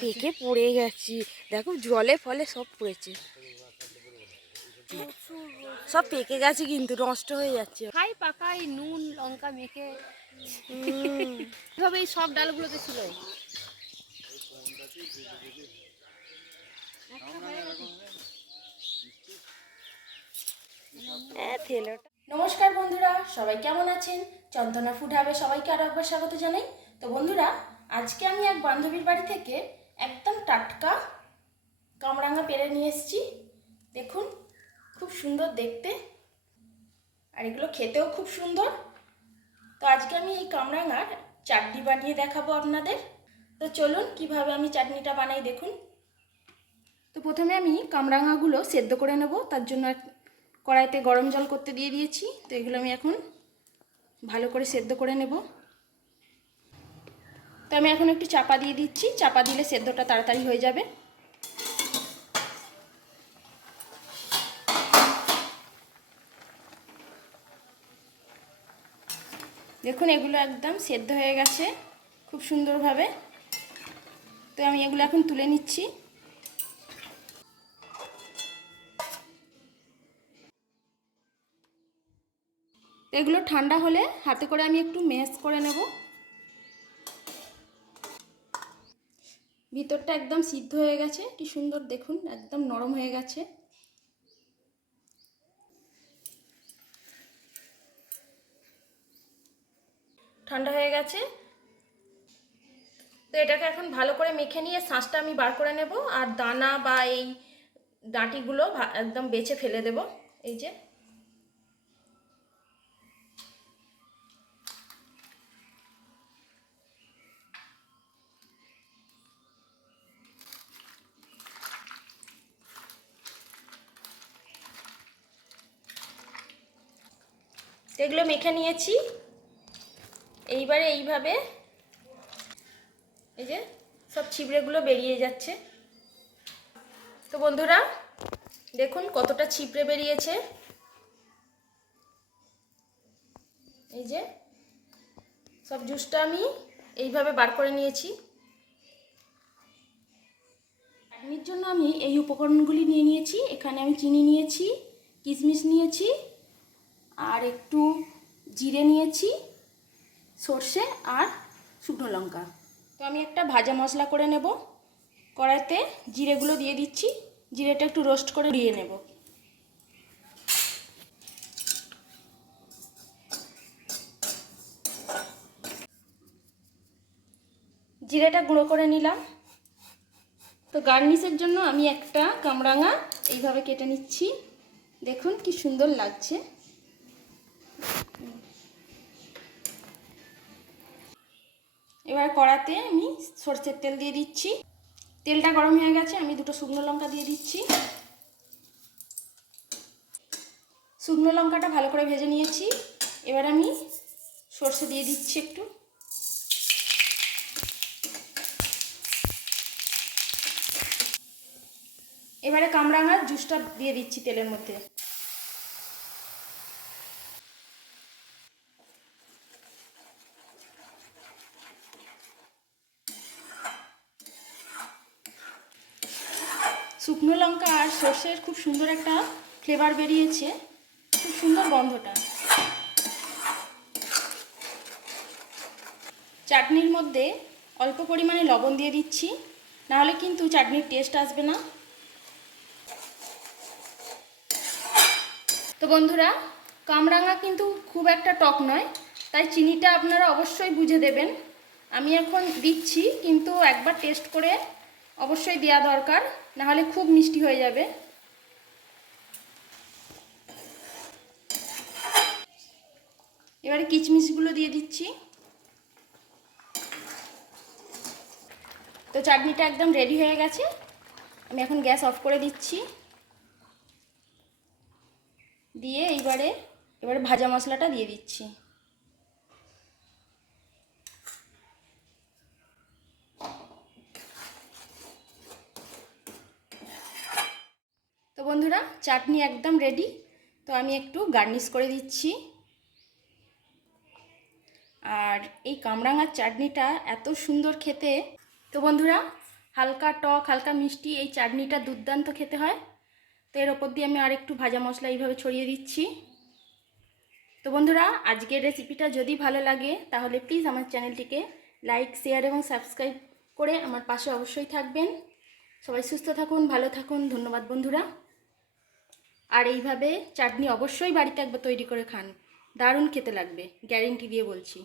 পেকে পড়ে গেছি, দেখো জলে ফলে সব পড়েছে, সব পেকে গেছে কিন্তু নষ্ট হয়ে যাচ্ছে। খাই পাকাই নুন লঙ্কা মেখে এভাবে এই সব ডালগুলোতে ছিল। নমস্কার বন্ধুরা, সবাই কেমন আছেন? চন্দনা ফুড হাবে সবাইকে আরো একবার স্বাগত জানাই। তো বন্ধুরা, আজকে আমি এক বান্ধবীর বাড়ি থেকে একদম টাটকা কামরাঙা পেড়ে নিয়ে এসেছি। দেখুন, খুব সুন্দর দেখতে, আর এগুলো খেতেও খুব সুন্দর। তো আজকে আমি এই কামরাঙার চাটনি বানিয়ে দেখাবো আপনাদের। তো চলুন কিভাবে আমি চাটনিটা বানাই দেখুন। তো প্রথমে আমি কামরাঙাগুলো সেদ্ধ করে নেব, তার জন্য কড়াইতে গরম জল করতে দিয়ে দিয়েছি। তো এগুলো আমি এখন ভালো করে সেদ্ধ করে নেব। তো আমি এখন একটু চাপা দিয়ে দিচ্ছি, চাপা দিলে সেদ্ধটা তাড়াতাড়ি হয়ে যাবে। দেখুন এগুলো একদম সেদ্ধ হয়ে গেছে খুব সুন্দরভাবে। তো আমি এগুলো এখন তুলে নিচ্ছি। এগুলো ঠান্ডা হলে হাতে করে আমি একটু ম্যাশ করে নেব। ভিতরটা একদম সিদ্ধ হয়ে গেছে, কি সুন্দর দেখুন, একদম নরম হয়ে গেছে। ঠান্ডা হয়ে গেছে। তো এটাকে এখন ভালো করে মেখে নিয়ে শাঁসটা আমি বার করে নেব, আর দানা বা এই ডাঁটিগুলো একদম বেছে ফেলে দেব। এই যে এগুলো মেখে নিয়েছি। এইবারে এইভাবে এই যে সব ছিবড়েগুলো বেরিয়ে যাচ্ছে। তো বন্ধুরা দেখুন কতটা ছিবড়ে বেরিয়েছে। এই যে সব জুসটা আমি এইভাবে বার করে নিয়েছি। চাটনির জন্য আমি এই উপকরণগুলি নিয়ে নিয়েছি। এখানে আমি চিনি নিয়েছি, কিশমিশ নিয়েছি, আর একটু জিরে নিয়েছি, সর্ষে আর শুকনো লঙ্কা। তো আমি একটা ভাজা মশলা করে নেব। কড়াইতে জিরেগুলো দিয়ে দিচ্ছি, জিরেটা একটু রোস্ট করে দিয়ে নেব। জিরেটা গুঁড়ো করে নিলাম। তো গার্নিশের জন্য আমি একটা কামরাঙা এইভাবে কেটে নিচ্ছি। দেখুন কি সুন্দর লাগছে। এবার কড়াতে আমি সরষের তেল দিয়ে দিচ্ছি। তেলটা গরম হয়ে গেছে, আমি দুটো শুকনো লঙ্কা দিয়ে দিচ্ছি। শুকনো লঙ্কাটা ভালো করে ভেজে নিয়েছি। এবার আমি সরষে দিয়ে দিচ্ছি একটু। এবারে কামরাঙার জুসটা দিয়ে দিচ্ছি তেলের মধ্যে। শুকনো লঙ্কা আর সর্ষের খুব সুন্দর একটা ফ্লেভার বেরিয়েছে, খুব সুন্দর গন্ধটা। চাটনির মধ্যে অল্প পরিমাণে লবণ দিয়ে দিচ্ছি, নাহলে কিন্তু চাটনির টেস্ট আসবে না। তো বন্ধুরা, কামরাঙা কিন্তু খুব একটা টক নয়, তাই চিনিটা আপনারা অবশ্যই বুঝে দেবেন। আমি এখন দিচ্ছি, কিন্তু একবার টেস্ট করে অবশ্যই দেওয়া দরকার, নাহলে খুব মিষ্টি হয়ে যাবে। এবারে কিশমিশগুলো দিয়ে দিচ্ছি। তো চাটনিটা একদম রেডি হয়ে গেছে, আমি এখন গ্যাস অফ করে দিচ্ছি। দিয়ে এবারে ভাজা মশলাটা দিয়ে দিচ্ছি। তো বন্ধুরা, চাটনি একদম রেডি। তো আমি একটু গার্নিশ করে দিচ্ছি। আর এই কামরাঙার চাটনিটা এত সুন্দর খেতে, তো বন্ধুরা, হালকা টক হালকা মিষ্টি এই চাটনিটা দুর্দান্ত খেতে হয়। তো এর ওপর দিয়ে আমি আর একটু ভাজা মশলা এইভাবে ছড়িয়ে দিচ্ছি। তো বন্ধুরা, আজকের রেসিপিটা যদি ভালো লাগে তাহলে প্লিজ আমার চ্যানেলটিকে লাইক, শেয়ার এবং সাবস্ক্রাইব করে আমার পাশে অবশ্যই থাকবেন। সবাই সুস্থ থাকুন, ভালো থাকুন। ধন্যবাদ বন্ধুরা। আর এইভাবে চাটনি অবশ্যই বাড়িতে একবার তৈরি করে খান, দারুণ খেতে লাগবে, গ্যারেন্টি দিয়ে বলছি।